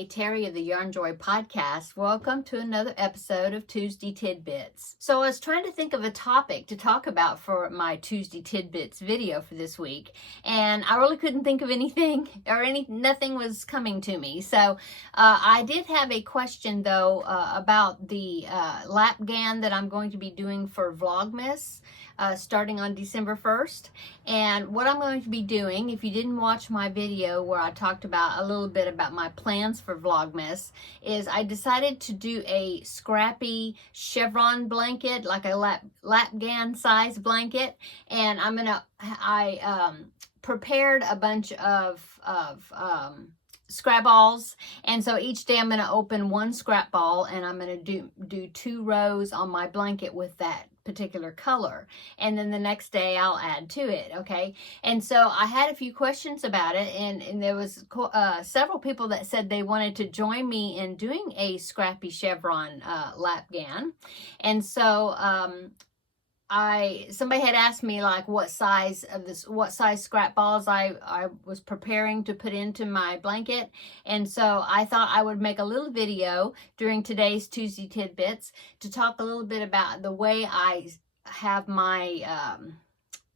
me, Terri of the Yarnjoy podcast. Welcome to another episode of Tuesday Tidbits. So I was trying to think of a topic to talk about for my Tuesday Tidbits video for this week, and I really couldn't think of anything, or nothing was coming to me. So I did have a question though about the lap GAN that I'm going to be doing for Vlogmas. Starting on December 1st. And what I'm going to be doing, if you didn't watch my video where I talked about a little bit about my plans for Vlogmas, is I decided to do a Scrappy Chevron blanket, like a lap GAN size blanket. And I prepared a bunch of scrap balls, and so each day I'm going to open one scrap ball, and I'm going to do 2 rows on my blanket with that particular color, and then the next day I'll add to it. Okay, and so I had a few questions about it, and there was several people that said they wanted to join me in doing a Scrappy Chevron lap GAN, and so somebody had asked me like what size scrap balls I was preparing to put into my blanket, and so I thought I would make a little video during today's Tuesday Tidbits to talk a little bit about the way I have my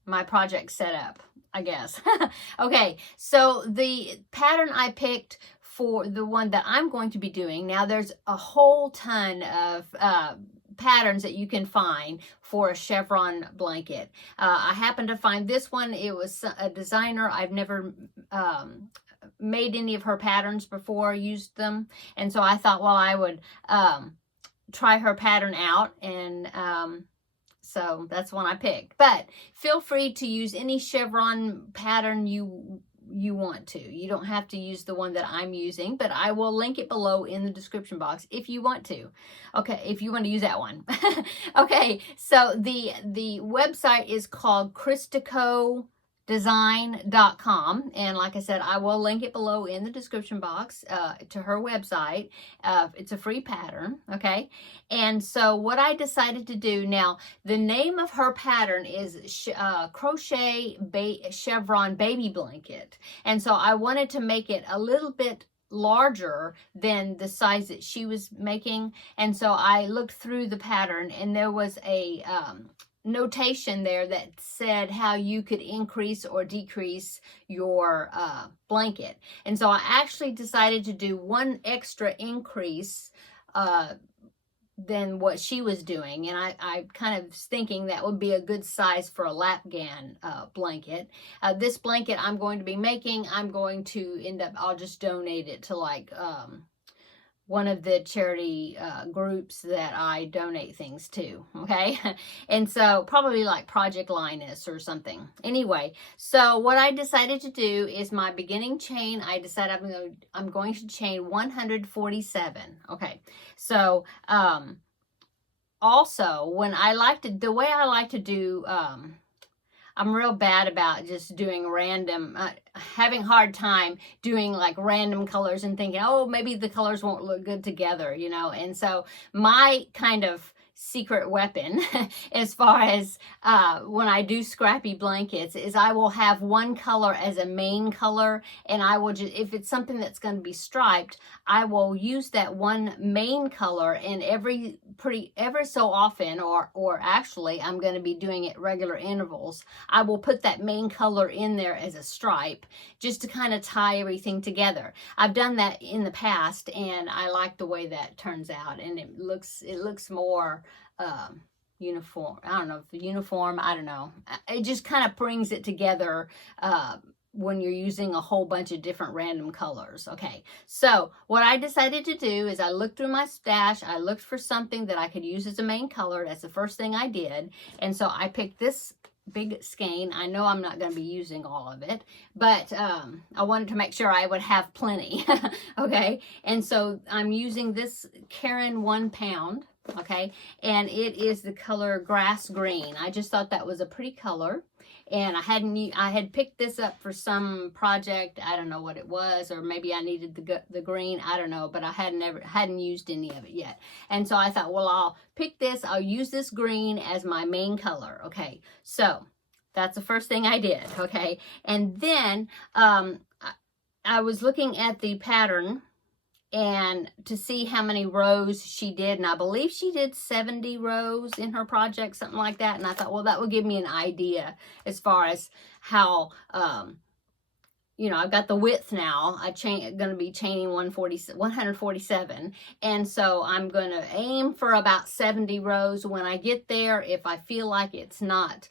my project set up, I guess. Okay, so the pattern I picked for the one that I'm going to be doing, now there's a whole ton of patterns that you can find for a chevron blanket. I happened to find this one. It was a designer. I've never made any of her patterns before, used them, and so I thought, well, I would try her pattern out, and so that's one I picked. But feel free to use any chevron pattern you want to. You don't have to use the one that I'm using, but I will link it below in the description box if you want to. Okay, if you want to use that one. Okay, so the website is called christicodesign.com, and like I said, I will link it below in the description box to her website. It's a free pattern. Okay, and so what I decided to do now, the name of her pattern is Crochet Chevron Baby Blanket, and so I wanted to make it a little bit larger than the size that she was making, and so I looked through the pattern, and there was a notation there that said how you could increase or decrease your blanket, and so I actually decided to do one extra increase than what she was doing, and I kind of was thinking that would be a good size for a lap GAN blanket. This blanket I'm going to be making, I'm going to I'll just donate it to like one of the charity groups that I donate things to, okay? And so probably like Project Linus or something. Anyway, so what I decided to do is my beginning chain, I decided I'm going to chain 147, okay? So also, the way I like to do, I'm real bad about just doing random, having hard time doing like random colors and thinking, oh, maybe the colors won't look good together, you know. And so my kind of secret weapon as far as when I do scrappy blankets is I will have one color as a main color, and I will just, if it's something that's going to be striped, I will use that one main color, and ever so often, or actually I'm going to be doing it regular intervals, I will put that main color in there as a stripe just to kind of tie everything together. I've done that in the past, and I like the way that turns out, and it looks more uniform. I don't know if uniform, I don't know. It just kind of brings it together when you're using a whole bunch of different random colors. Okay, so what I decided to do is I looked through my stash. I looked for something that I could use as a main color. That's the first thing I did, and so I picked this big skein. I know I'm not going to be using all of it, but I wanted to make sure I would have plenty. Okay, and so I'm using this Karen 1 pound. Okay, and it is the color grass green. I just thought that was a pretty color, and I had picked this up for some project. I don't know what it was, or maybe I needed the green. I don't know, but I hadn't used any of it yet, and so I thought, well, I'll pick this. I'll use this green as my main color. Okay, so that's the first thing I did. Okay, and then I was looking at the pattern, and to see how many rows she did. And I believe she did 70 rows in her project, something like that. And I thought, well, that would give me an idea as far as how, you know, I've got the width now. I'm going to be chaining 147. And so I'm going to aim for about 70 rows. When I get there, if I feel like it's not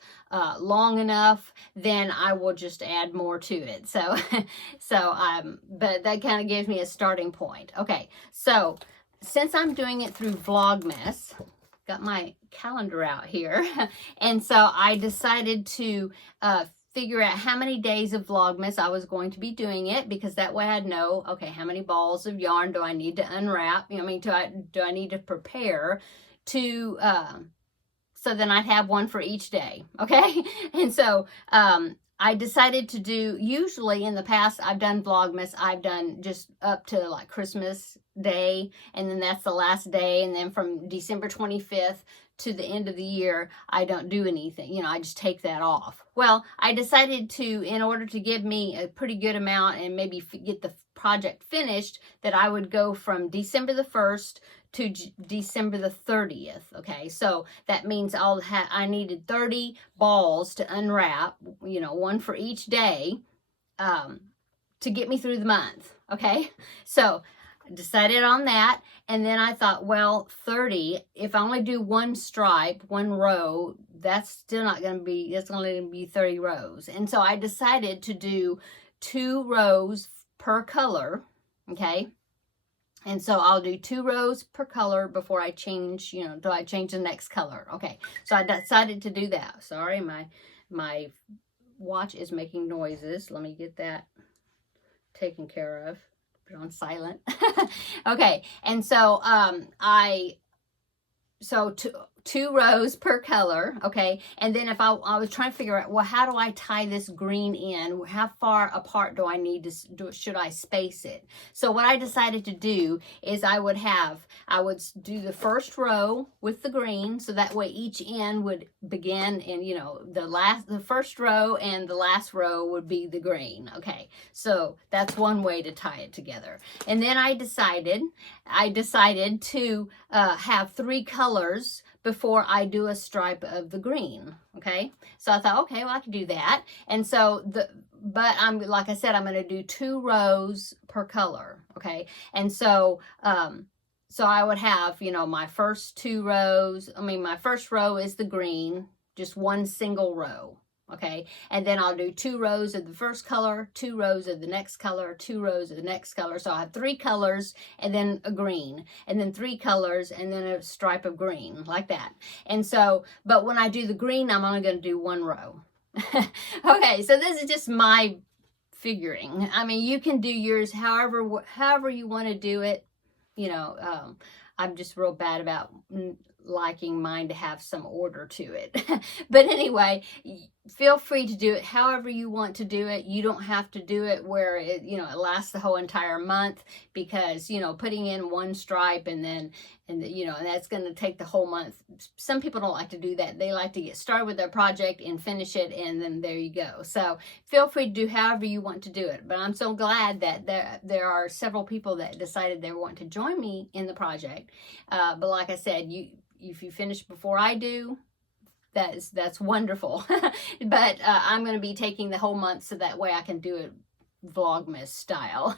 long enough, then I will just add more to it. So, but that kind of gives me a starting point. Okay, so since I'm doing it through Vlogmas, got my calendar out here. And so I decided to figure out how many days of Vlogmas I was going to be doing it, because that way I'd know, okay, how many balls of yarn do I need to unwrap? You know, I mean, do I need to prepare to, so then I'd have one for each day, okay? And so I decided to do, usually in the past, I've done Vlogmas, I've done just up to like Christmas Day, and then that's the last day, and then from December 25th to the end of the year, I don't do anything. You know, I just take that off. Well, I decided to, in order to give me a pretty good amount and maybe get the project finished, that I would go from December the 1st to December the 30th. Okay, so that means I needed 30 balls to unwrap, you know, one for each day, to get me through the month. Okay, so I decided on that, and then I thought, well, 30, if I only do one stripe, one row, that's still not going to be, it's only going to be 30 rows. And so I decided to do 2 rows per color, okay? And so I'll do 2 rows per color before I change, you know, do I change the next color? Okay, so I decided to do that. Sorry, my watch is making noises. Let me get that taken care of. Put it on silent. Okay, and so two rows per color, okay? And then if I was trying to figure out, well, how do I tie this green in? How far apart do I need to do? Should I space it? So what I decided to do is I would do the first row with the green, so that way each end would begin, and you know, the first row and the last row would be the green. Okay, so that's one way to tie it together. And then I decided to have 3 colors before I do a stripe of the green. Okay, so I thought, okay, well, I can do that. And so but like I said, I'm going to do 2 rows per color. Okay, and so so I would have, you know, my first 2 rows. I mean, my first row is the green, just one single row. Okay, and then I'll do 2 rows of the first color, 2 rows of the next color, 2 rows of the next color. So I have 3 colors and then a green, and then 3 colors and then a stripe of green, like that. And so, but when I do the green, I'm only going to do 1 row. Okay, so this is just my figuring. I mean, you can do yours however you want to do it. You know, I'm just real bad about liking mine to have some order to it. But anyway, feel free to do it however you want to do it. You don't have to do it where it, you know, it lasts the whole entire month, because, you know, putting in 1 stripe and you know, and that's going to take the whole month. Some people don't like to do that. They like to get started with their project and finish it, and then there you go. So feel free to do however you want to do it. But I'm so glad that there are several people that decided they want to join me in the project. But like I said, if you finish before I do, that's wonderful. But I'm going to be taking the whole month, so that way I can do it Vlogmas style.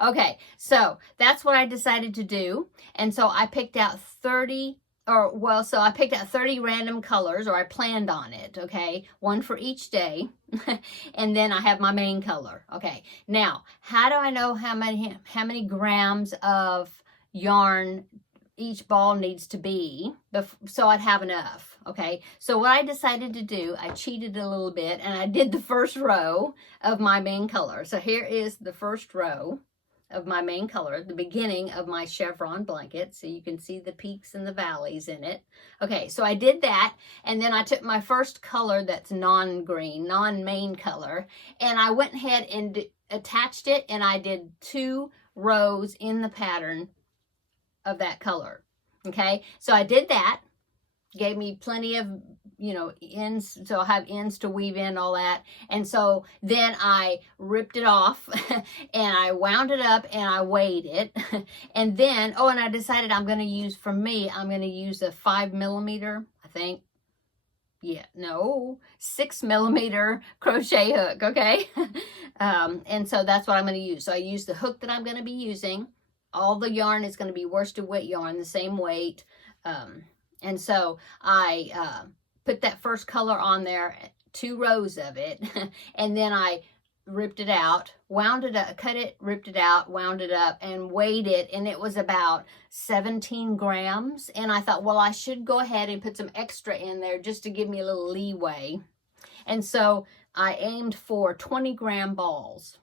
Okay, so that's what I decided to do. And so I picked out 30 random colors, or I planned on it, okay? 1 for each day. And then I have my main color. Okay, now, how do I know how many grams of yarn each ball needs to be, so I'd have enough? Okay, so what I decided to do, I cheated a little bit, and I did the first row of my main color. So here is the first row of my main color, the beginning of my chevron blanket, so you can see the peaks and the valleys in it. Okay, so I did that, and then I took my first color that's non-green, non-main color, and I went ahead and attached it, and I did 2 rows in the pattern of that color. Okay, so I did that. Gave me plenty of, you know, ends, so I have ends to weave in, all that. And so then I ripped it off and I wound it up and I weighed it. And then, oh, and I decided I'm going to use, for me, I'm going to use a 5mm, I think. Yeah, no, 6mm crochet hook, okay? And so that's what I'm going to use. So I use the hook that I'm going to be using. All the yarn is going to be worsted weight yarn, the same weight. And so I put that first color on there, 2 rows of it, and then I ripped it out, wound it up, cut it, ripped it out, wound it up, and weighed it, and it was about 17 grams. And I thought, well, I should go ahead and put some extra in there just to give me a little leeway. And so I aimed for 20-gram balls.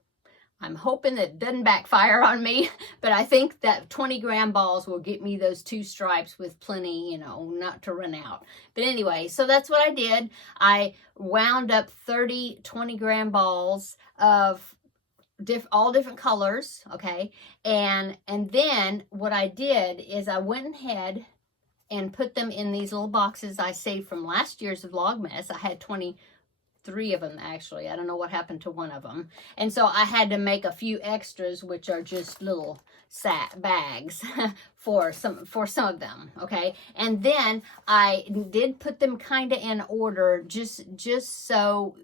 I'm hoping that it doesn't backfire on me, but I think that 20-gram balls will get me those 2 stripes with plenty, you know, not to run out. But anyway, so that's what I did. I wound up 30 20-gram balls of all different colors, okay? And then what I did is I went ahead and put them in these little boxes I saved from last year's Vlogmas. I had 23 of them, actually. I don't know what happened to one of them. And so I had to make a few extras, which are just little bags for some of them, okay? And then I did put them kind of in order, just so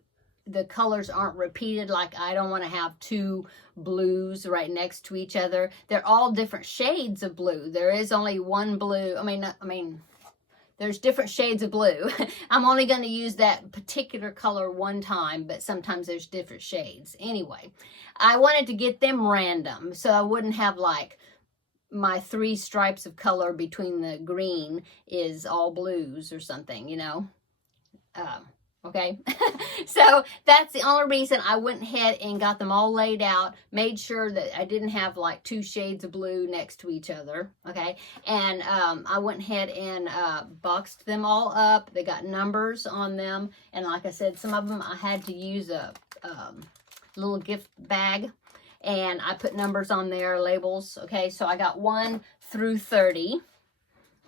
the colors aren't repeated. Like, I don't want to have 2 blues right next to each other. They're all different shades of blue. There is only one blue. I mean, there's different shades of blue. I'm only going to use that particular color one time, but sometimes there's different shades. Anyway, I wanted to get them random, so I wouldn't have like my 3 stripes of color between the green is all blues or something, you know. Okay, so that's the only reason I went ahead and got them all laid out, made sure that I didn't have like 2 shades of blue next to each other, okay? And I went ahead and boxed them all up. They got numbers on them, and like I said, some of them I had to use a little gift bag, and I put numbers on there, labels, okay? So I got 1 through 30.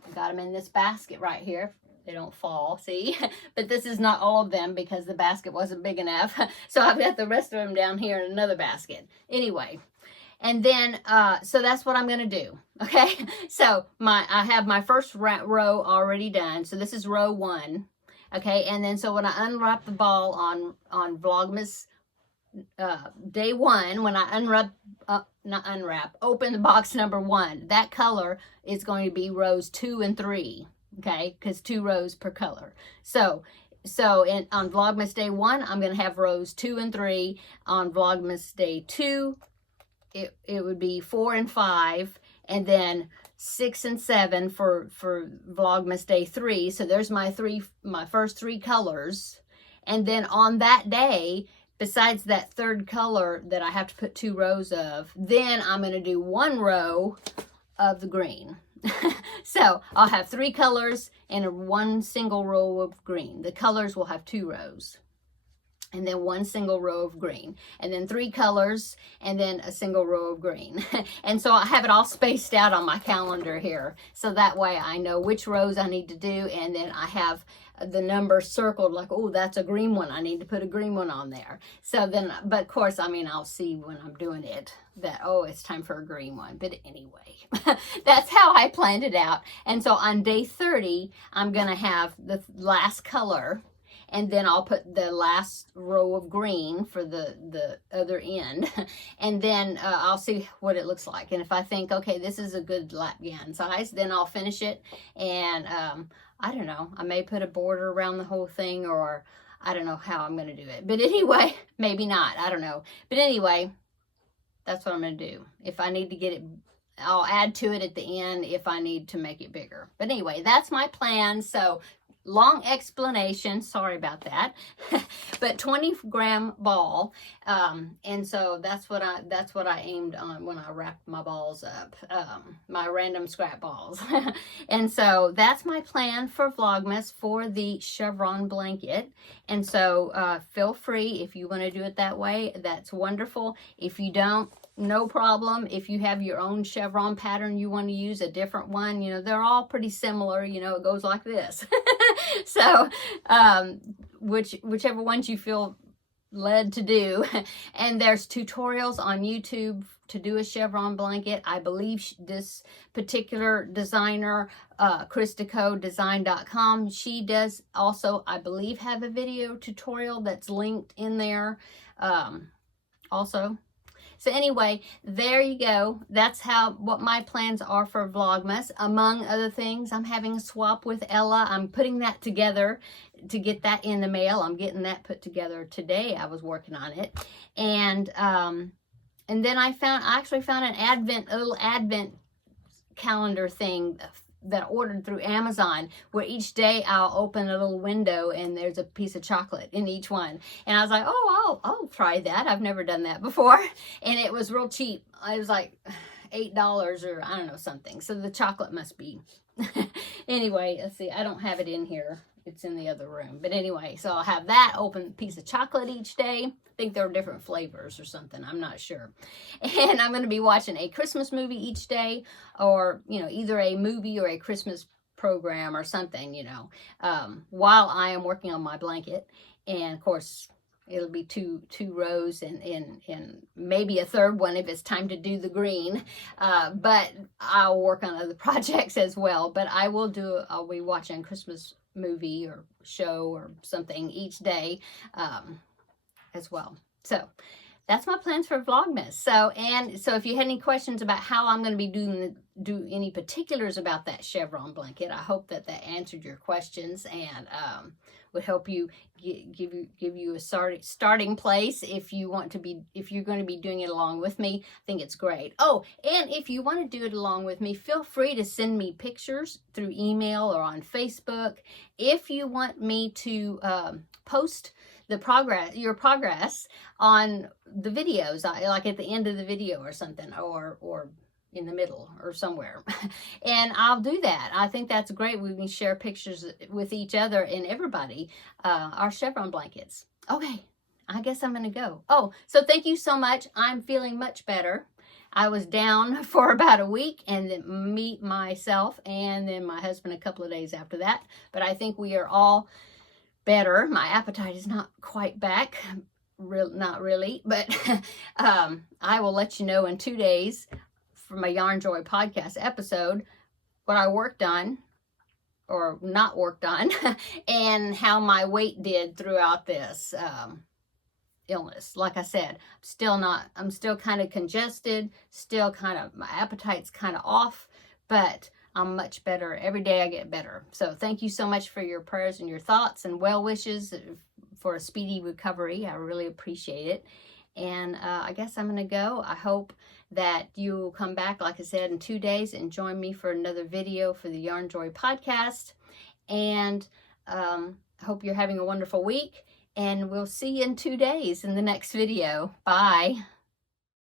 I got them in this basket right here. They don't fall, see? But this is not all of them because the basket wasn't big enough. So I've got the rest of them down here in another basket. Anyway, and then, so that's what I'm going to do, okay? So I have my first row already done. So this is row 1, okay? And then so when I unwrap the ball on Vlogmas day 1, when I open the box number 1, that color is going to be rows 2 and 3. Okay, because 2 rows per color. So on Vlogmas day 1, I'm going to have rows 2 and 3. On Vlogmas day 2, it would be 4 and 5, and then 6 and 7 for Vlogmas day 3. So there's my first 3 colors. And then on that day, besides that 3rd color that I have to put 2 rows of, then I'm going to do 1 row of the green. So I'll have 3 colors and 1 single row of green. The colors will have 2 rows, and then 1 single row of green, and then 3 colors, and then a single row of green. And so I have it all spaced out on my calendar here, so that way I know which rows I need to do, and then I have the number circled, like, oh, that's a green one, I need to put a green one on there. So then, but of course, I mean, I'll see when I'm doing it that, oh, it's time for a green one. But anyway, that's how I planned it out. And so on day 30, I'm gonna have the last color, and then I'll put the last row of green for the other end, and then I'll see what it looks like. And if I think, okay, this is a good lap yarn size, then I'll finish it. And I don't know, I may put a border around the whole thing, or I don't know how I'm going to do it. But anyway, maybe not, I don't know. But anyway, that's what I'm going to do. If I need to get it, I'll add to it at the end if I need to make it bigger. But anyway, that's my plan. So long explanation, sorry about that. But 20-gram ball, and so that's what I aimed on when I wrapped my balls up, my random scrap balls. And so that's my plan for Vlogmas for the chevron blanket. And so feel free, if you want to do it that way, that's wonderful. If you don't, no problem. If you have your own chevron pattern, you want to use a different one, you know, they're all pretty similar, you know, it goes like this. So, whichever ones you feel led to do. And there's tutorials on YouTube to do a chevron blanket. I believe this particular designer, ChristicoDesign.com, she does also, I believe, have a video tutorial that's linked in there also. So anyway, there you go. That's what my plans are for Vlogmas. Among other things, I'm having a swap with Ella. I'm putting that together to get that in the mail. I'm getting that put together today. I was working on it. And then I actually found a little advent calendar thing that I ordered through Amazon, where each day I'll open a little window and there's a piece of chocolate in each one. And I was like, oh, I'll try that. I've never done that before. And it was real cheap. It was like $8 or I don't know, something. So the chocolate must be. Anyway, let's see. I don't have it in here. It's in the other room. But anyway, so I'll have that open piece of chocolate each day. I think there are different flavors or something. I'm not sure. And I'm going to be watching a Christmas movie each day, or, either a movie or a Christmas program or something, while I am working on my blanket. And of course, it'll be two rows and maybe a third one if it's time to do the green. But I'll work on other projects as well. But I'll be watching a Christmas movie or show or something each day as well. So that's my plans for Vlogmas. So if you had any questions about how I'm going to be do any particulars about that chevron blanket, I hope that answered your questions and would help you give you a starting place if you're going to be doing it along with me. I think it's great. Oh, and if you want to do it along with me, feel free to send me pictures through email or on Facebook. If you want me to post your progress on the videos, like at the end of the video or something, or in the middle or somewhere, and I'll do that. I think that's great. We can share pictures with each other and everybody, our chevron blankets. Okay, I guess I'm gonna go. Oh, so thank you so much. I'm feeling much better. I was down for about a week, and then myself and then my husband a couple of days after that, but I think we are all better. My appetite is not quite back, not really, but I will let you know in 2 days for my Yarnjoy podcast episode what I worked on or not worked on and how my weight did throughout this illness. Like I said, I'm still kind of congested, my appetite's kind of off, but I'm much better. Every day I get better. So thank you so much for your prayers and your thoughts and well wishes for a speedy recovery. I really appreciate it. And I guess I'm going to go. I hope that you will come back, like I said, in 2 days and join me for another video for the Yarnjoy podcast. And I hope you're having a wonderful week. And we'll see you in 2 days in the next video. Bye.